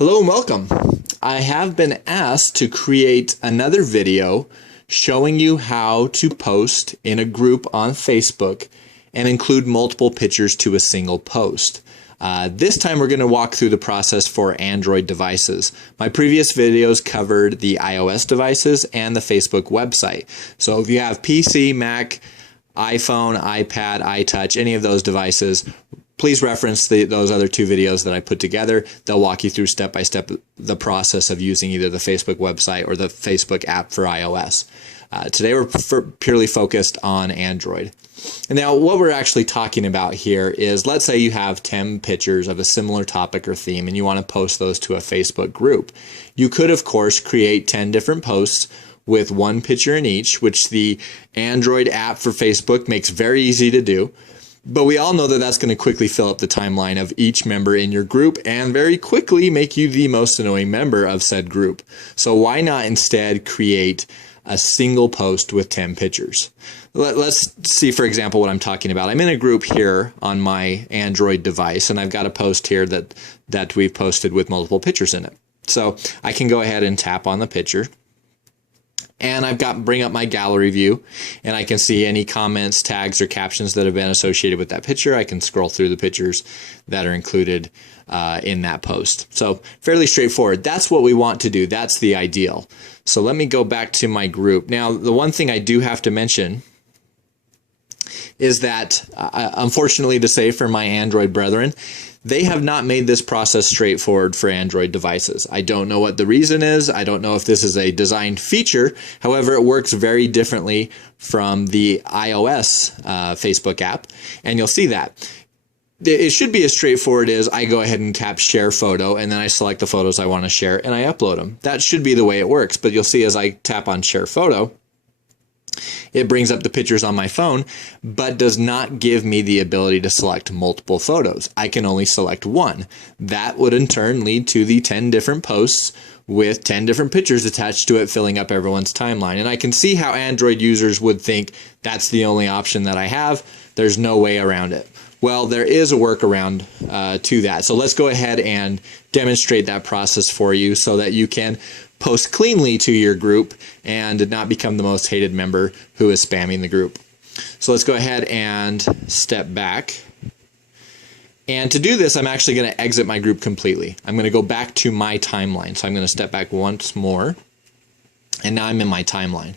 Hello and welcome. I have been asked to create another video showing you how to post in a group on Facebook and include multiple pictures to a single post. This time we're going to walk through the process for Android devices. My previous videos covered the iOS devices and the Facebook website. So if you have PC, Mac, iPhone, iPad, iTouch, any of those devices, please reference those other two videos that I put together. They'll walk you through step by step the process of using either the Facebook website or the Facebook app for iOS. Today we're purely focused on Android. And now what we're actually talking about here is, let's say you have 10 pictures of a similar topic or theme and you want to post those to a Facebook group. You could, of course, create 10 different posts with one picture in each, which the Android app for Facebook makes very easy to do. But we all know that that's going to quickly fill up the timeline of each member in your group and very quickly make you the most annoying member of said group. So why not instead create a single post with 10 pictures? Let's see, for example, what I'm talking about. I'm in a group here on my Android device, and I've got a post here that we've posted with multiple pictures in it. So I can go ahead and tap on the picture. And bring up my gallery view, and I can see any comments, tags, or captions that have been associated with that picture. I can scroll through the pictures that are included in that post. So fairly straightforward. That's what we want to do. That's the ideal. So let me go back to my group. Now, the one thing I do have to mention is that, unfortunately to say for my Android brethren, they have not made this process straightforward for Android devices. I don't know what the reason is. I don't know if this is a designed feature. However, it works very differently from the iOS Facebook app, and you'll see that. It should be as straightforward as I go ahead and tap share photo, and then I select the photos I want to share and I upload them. That should be the way it works, but you'll see as I tap on share photo, it brings up the pictures on my phone, but does not give me the ability to select multiple photos. I can only select one. That would in turn lead to the 10 different posts with 10 different pictures attached to it, filling up everyone's timeline. And I can see how Android users would think that's the only option that I have. There's no way around it. Well, there is a workaround to that. So let's go ahead and demonstrate that process for you so that you can post cleanly to your group and not become the most hated member who is spamming the group. So let's go ahead and step back. And to do this, I'm actually going to exit my group completely. I'm going to go back to my timeline. So I'm going to step back once more. And now I'm in my timeline.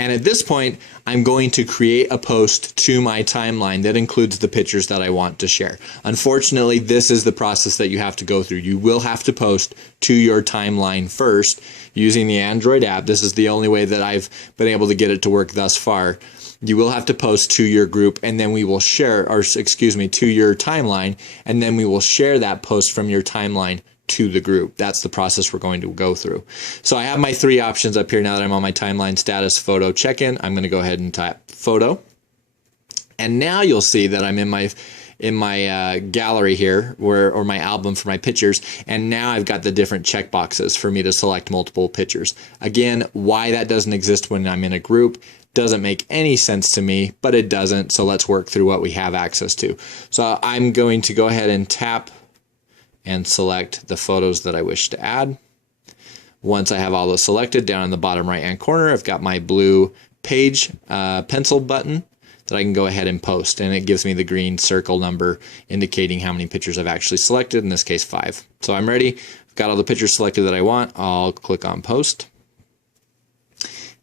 And at this point, I'm going to create a post to my timeline that includes the pictures that I want to share. Unfortunately, this is the process that you have to go through. You will have to post to your timeline first using the Android app. This is the only way that I've been able to get it to work thus far. You will have to post to your group, and then we will share, or excuse me, to your timeline, and then we will share that post from your timeline to the group. That's the process we're going to go through. So I have my three options up here now that I'm on my timeline: status, photo, check-in. I'm going to go ahead and tap photo. And now you'll see that I'm in my gallery here, or my album for my pictures, and now I've got the different check boxes for me to select multiple pictures. Again, why that doesn't exist when I'm in a group doesn't make any sense to me, but it doesn't, so let's work through what we have access to. So I'm going to go ahead and tap and select the photos that I wish to add. Once I have all those selected, down in the bottom right hand corner, I've got my blue page pencil button that I can go ahead and post, and it gives me the green circle number indicating how many pictures I've actually selected, in this case 5. So I'm ready. I've got all the pictures selected that I want. I'll click on post.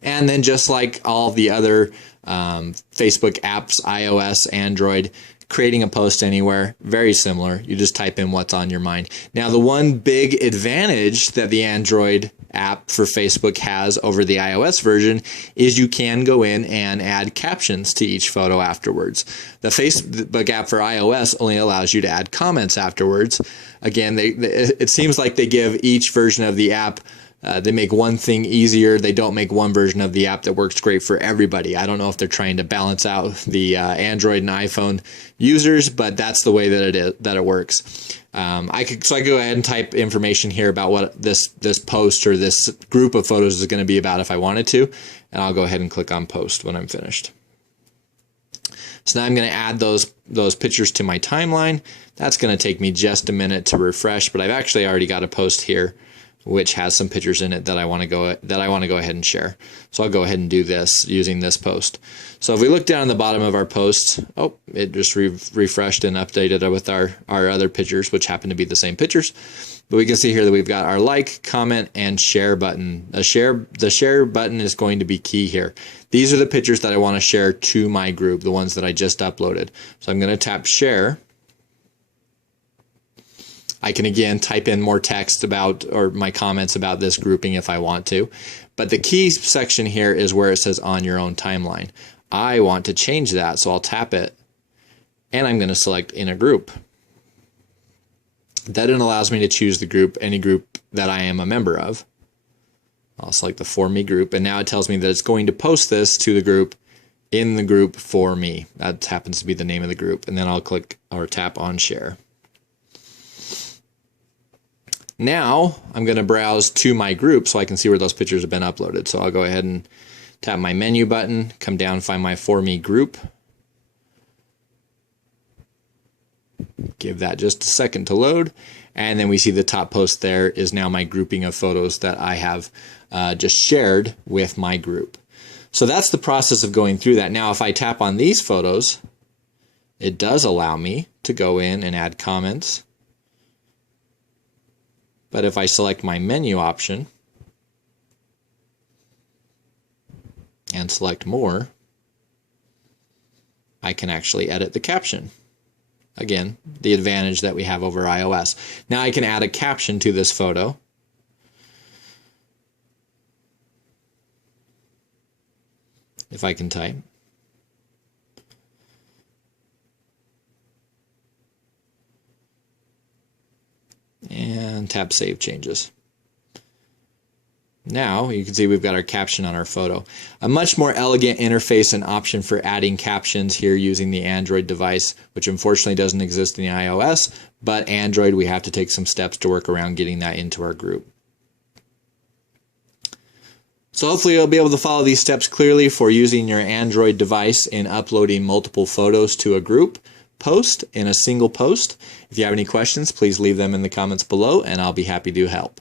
And then, just like all the other Facebook apps, iOS, Android, creating a post anywhere, very similar. You just type in what's on your mind. Now, the one big advantage that the Android app for Facebook has over the iOS version is you can go in and add captions to each photo afterwards. The Facebook app for iOS only allows you to add comments afterwards. Again, it seems like they give each version of the app, they make one thing easier. They don't make one version of the app that works great for everybody. I don't know if they're trying to balance out the Android and iPhone users, but that's the way that it works. I could go ahead and type information here about what this post or this group of photos is going to be about if I wanted to, and I'll go ahead and click on post when I'm finished. So now I'm going to add those pictures to my timeline. That's going to take me just a minute to refresh, but I've actually already got a post here which has some pictures in it that I want to go ahead and share. So I'll go ahead and do this using this post. So if we look down the bottom of our post, oh, it just refreshed and updated it with our other pictures, which happen to be the same pictures. But we can see here that we've got our like, comment, and share button. The share button is going to be key here. These are the pictures that I want to share to my group, the ones that I just uploaded. So I'm going to tap share. I can again type in more text about or my comments about this grouping if I want to. But the key section here is where it says on your own timeline. I want to change that, so I'll tap it and I'm going to select in a group. That then allows me to choose the group, any group that I am a member of. I'll select the For Me group, and now it tells me that it's going to post this to the group in the group For Me. That happens to be the name of the group, and then I'll click or tap on share. Now I'm going to browse to my group so I can see where those pictures have been uploaded. So I'll go ahead and tap my menu button, come down, find my For Me group. Give that just a second to load, and then we see the top post there is now my grouping of photos that I have just shared with my group. So that's the process of going through that. Now if I tap on these photos, it does allow me to go in and add comments. But if I select my menu option and select more, I can actually edit the caption. Again, the advantage that we have over iOS. Now I can add a caption to this photo. If I can type. And tap Save Changes. Now you can see we've got our caption on our photo. A much more elegant interface and option for adding captions here using the Android device, which unfortunately doesn't exist in the iOS, but Android, we have to take some steps to work around getting that into our group. So hopefully you'll be able to follow these steps clearly for using your Android device in uploading multiple photos to a group post in a single post. If you have any questions, please leave them in the comments below and I'll be happy to help.